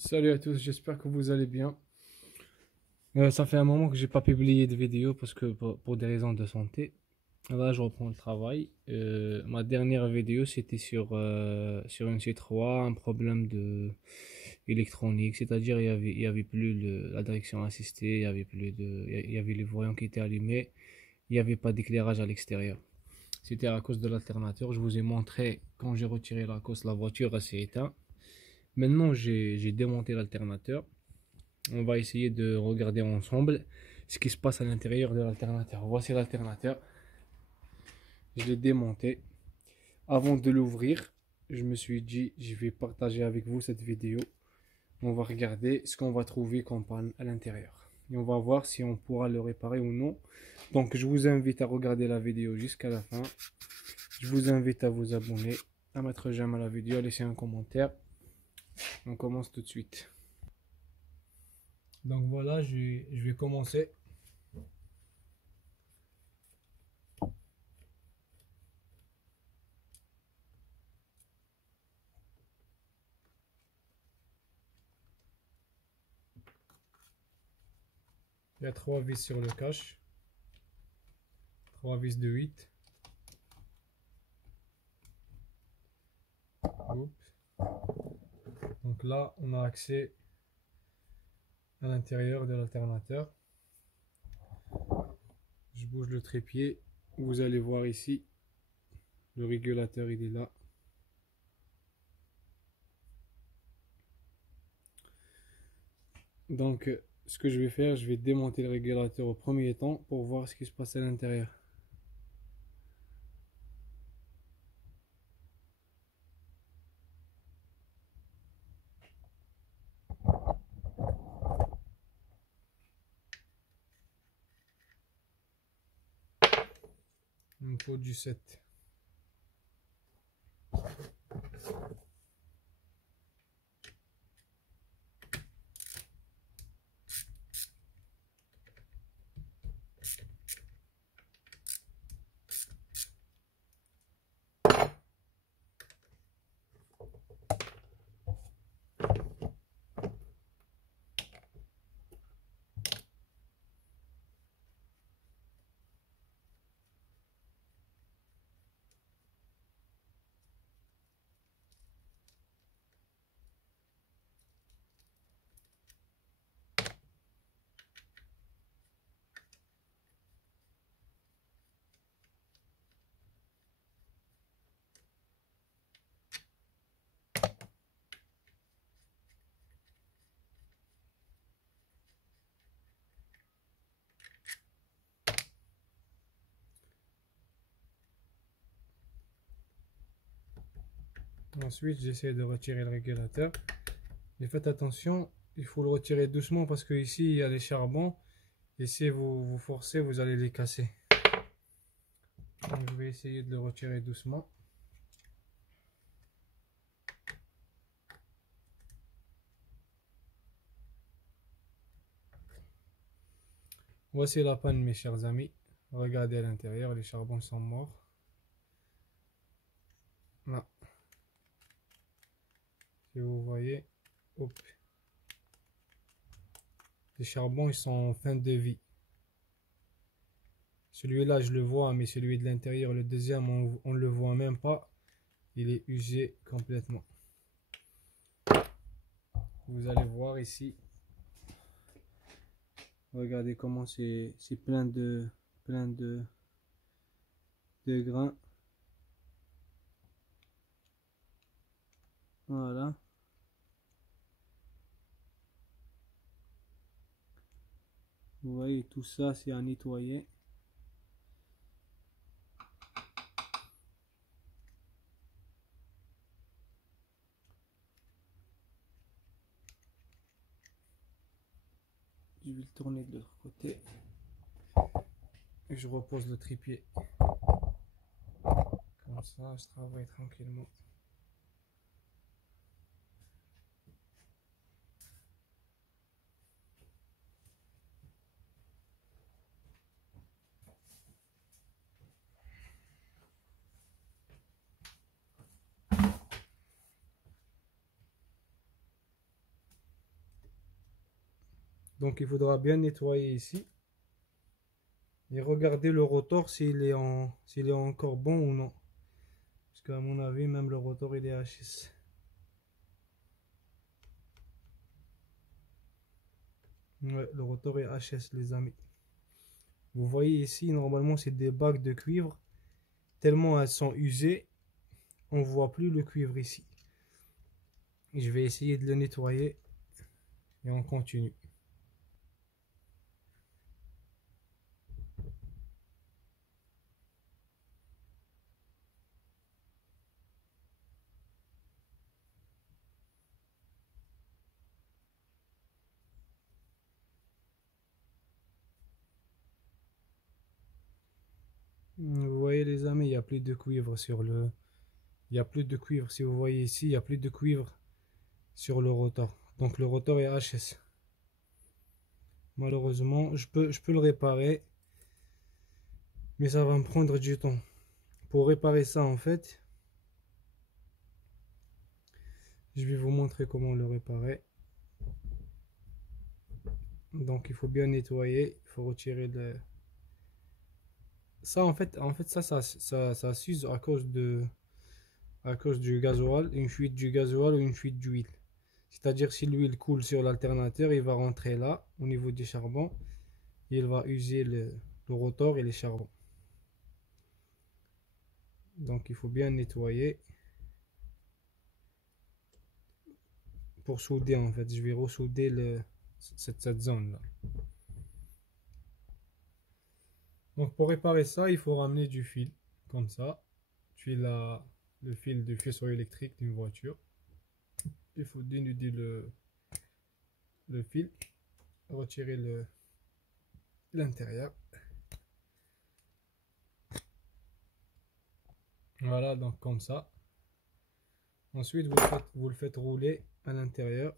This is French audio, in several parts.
Salut à tous, j'espère que vous allez bien. Ça fait un moment que j'ai pas publié de vidéo parce que pour des raisons de santé. Là, je reprends le travail. Ma dernière vidéo, c'était sur une C3, un problème de électronique, c'est-à-dire il y avait plus la direction assistée, il y avait les voyants qui étaient allumés, il n'y avait pas d'éclairage à l'extérieur. C'était à cause de l'alternateur. Je vous ai montré quand j'ai retiré la cause, la voiture s'est éteinte. Maintenant, j'ai démonté l'alternateur. On va essayer de regarder ensemble ce qui se passe à l'intérieur de l'alternateur. Voici l'alternateur. Je l'ai démonté. Avant de l'ouvrir, je me suis dit, je vais partager avec vous cette vidéo. On va regarder ce qu'on va trouver comme panne à l'intérieur. Et on va voir si on pourra le réparer ou non. Donc, je vous invite à regarder la vidéo jusqu'à la fin. Je vous invite à vous abonner, à mettre j'aime à la vidéo, à laisser un commentaire. On commence tout de suite. Donc voilà, je vais commencer. Il y a 3 vis sur le cache. 3 vis de 8. Donc là, on a accès à l'intérieur de l'alternateur. Je bouge le trépied. Vous allez voir ici, le régulateur il est là. Donc ce que je vais faire, je vais démonter le régulateur au premier temps pour voir ce qui se passe à l'intérieur. Il me faut du 7. Ensuite, j'essaie de retirer le régulateur. Et faites attention, il faut le retirer doucement parce que ici il y a les charbons. Et si vous forcez, vous allez les casser. Donc je vais essayer de le retirer doucement. Voici la panne, mes chers amis. Regardez à l'intérieur, les charbons sont morts. Là. Si vous voyez, hop. Les charbons ils sont en fin de vie. Celui-là je le vois, mais celui de l'intérieur, le deuxième, on ne le voit même pas. Il est usé complètement. Vous allez voir ici. Regardez comment c'est plein de grains. Voilà. Vous voyez, tout ça, c'est à nettoyer. Je vais le tourner de l'autre côté. Et je repose le trépied. Comme ça, je travaille tranquillement. Donc il faudra bien nettoyer ici. Et regarder le rotor s'il est encore bon ou non. Parce qu'à mon avis, même le rotor il est HS. Ouais, le rotor est HS les amis. Vous voyez ici, normalement c'est des bagues de cuivre. Tellement elles sont usées, on voit plus le cuivre ici. Et je vais essayer de le nettoyer et on continue. Vous voyez les amis, il n'y a plus de cuivre sur le... Il n'y a plus de cuivre. Si vous voyez ici, il n'y a plus de cuivre sur le rotor. Donc le rotor est HS. Malheureusement, je peux le réparer. Mais ça va me prendre du temps. Pour réparer ça en fait, je vais vous montrer comment le réparer. Donc il faut bien nettoyer. Il faut retirer le... Ça en fait ça s'use à cause du gasoil, une fuite du gasoil ou une fuite d'huile. C'est-à-dire si l'huile coule sur l'alternateur, il va rentrer là au niveau du charbon et il va user le rotor et les charbons. Donc il faut bien nettoyer pour souder en fait. Je vais ressouder cette zone là. Donc pour réparer ça, il faut ramener du fil comme ça. Le fil du faisceau électrique d'une voiture. Il faut dénuder le fil, retirer l'intérieur. Voilà, donc comme ça. Ensuite, vous le faites rouler à l'intérieur.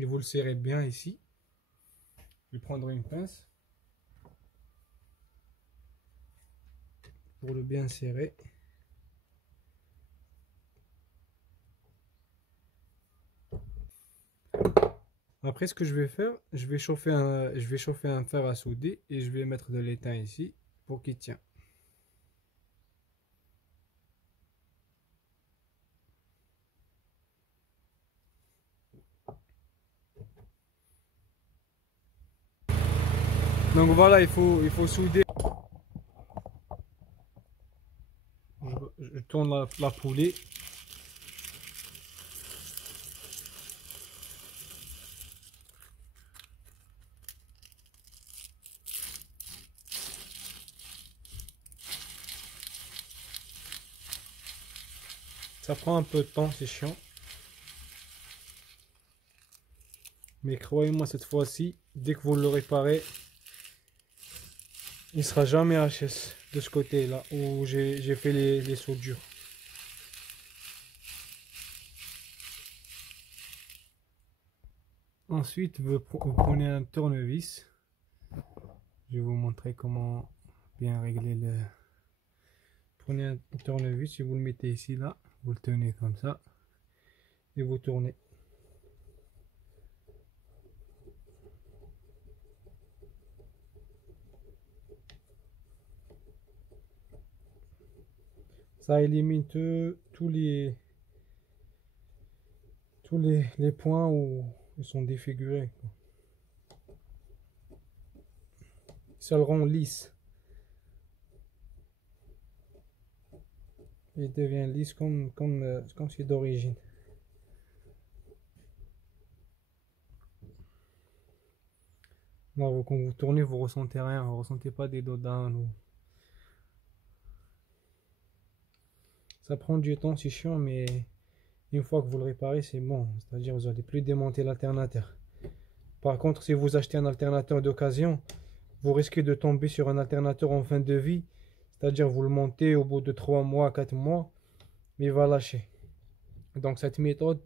Et vous le serrez bien ici. Je vais prendre une pince pour le bien serrer. Après, ce que je vais faire, je vais chauffer un fer à souder et je vais mettre de l'étain ici pour qu'il tienne. Donc voilà, il faut souder. Je tourne la poulie. Ça prend un peu de temps, c'est chiant. Mais croyez-moi, cette fois-ci, dès que vous le réparez, il ne sera jamais HS de ce côté-là où j'ai fait les soudures. Ensuite, vous prenez un tournevis. Je vais vous montrer comment bien régler le... Prenez un tournevis et vous le mettez ici, là. Vous le tenez comme ça. Et vous tournez. Ça élimine tous les points où ils sont défigurés. Ça le rend lisse. Il devient lisse comme c'est d'origine. Quand vous tournez, vous ressentez rien, vous ressentez pas des dodans. Ça prend du temps, c'est chiant, mais une fois que vous le réparez, c'est bon. C'est-à-dire vous n'allez plus démonter l'alternateur. Par contre, si vous achetez un alternateur d'occasion, vous risquez de tomber sur un alternateur en fin de vie. C'est-à-dire vous le montez au bout de 3 mois, 4 mois, mais il va lâcher. Donc cette méthode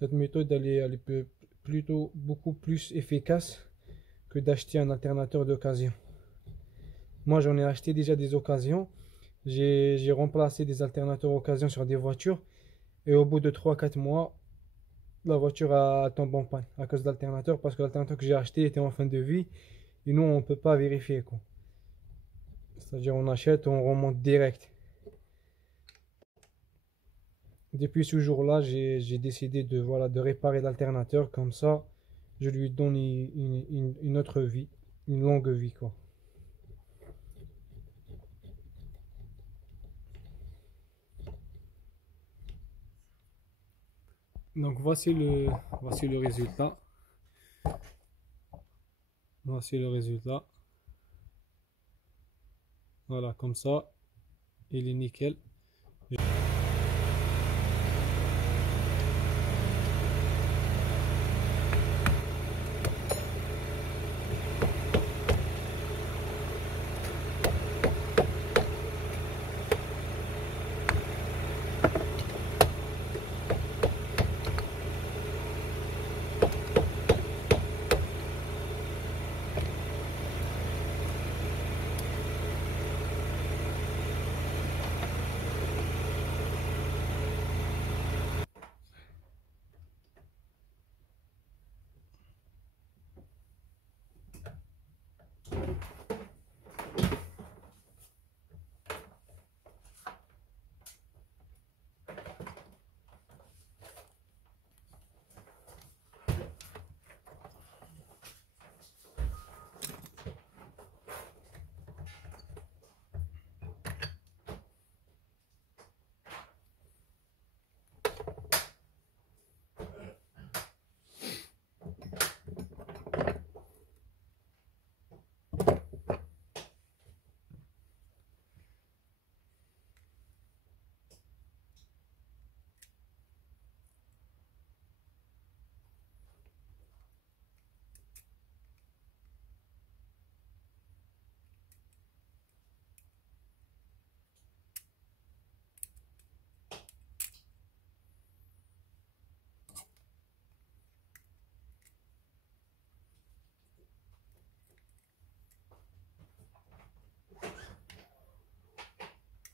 elle est plutôt beaucoup plus efficace que d'acheter un alternateur d'occasion. Moi, j'en ai acheté déjà des occasions. J'ai remplacé des alternateurs occasion sur des voitures. Et au bout de 3 4 mois, la voiture a tombé en panne à cause de l'alternateur parce que l'alternateur que j'ai acheté était en fin de vie. Et nous, on ne peut pas vérifier, quoi. C'est-à-dire, on achète, on remonte direct. Depuis ce jour-là, j'ai décidé de, voilà, de réparer l'alternateur. Comme ça, je lui donne une autre vie, une longue vie, quoi. Donc voici le résultat. Voici le résultat. Voilà, comme ça, il est nickel.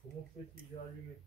Comment fait-il? J'ai allumé.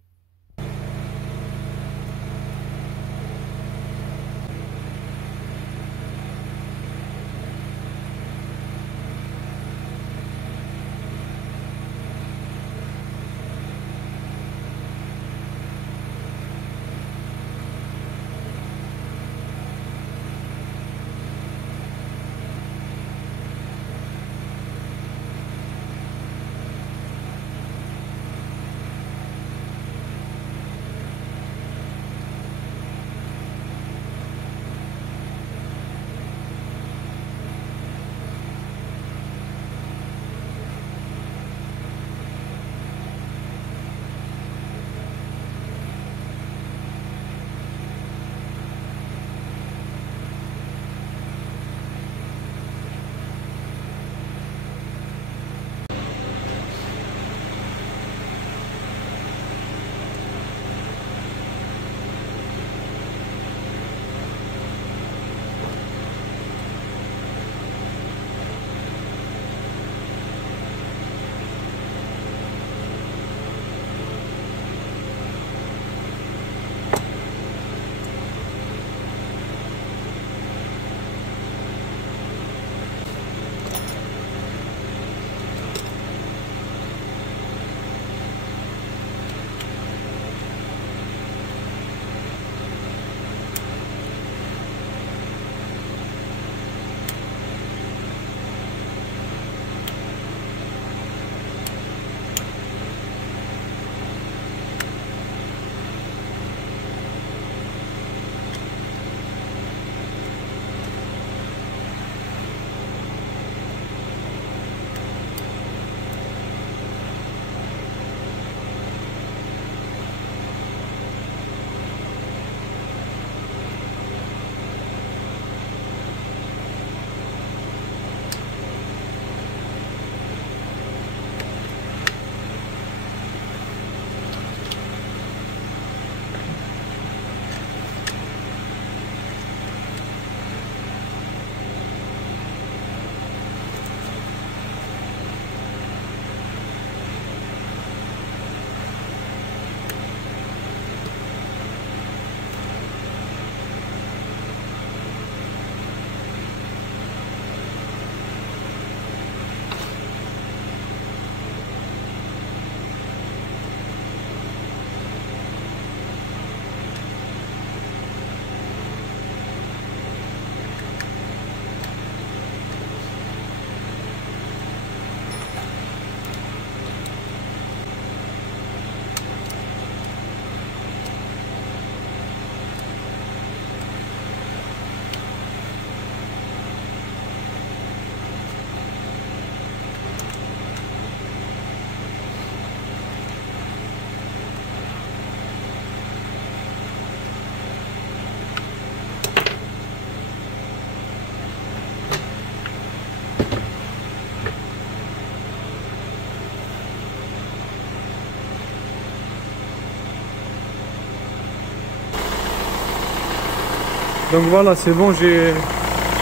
Donc voilà, c'est bon, j'ai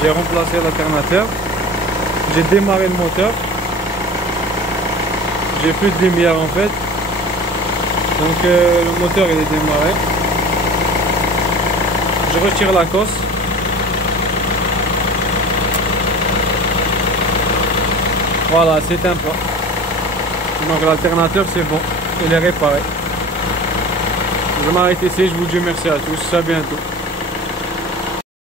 remplacé l'alternateur. J'ai démarré le moteur. J'ai plus de lumière en fait. Donc le moteur il est démarré. Je retire la cosse. Voilà, c'est un plat. Donc l'alternateur c'est bon, il est réparé. Je m'arrête ici, je vous dis merci à tous, à bientôt.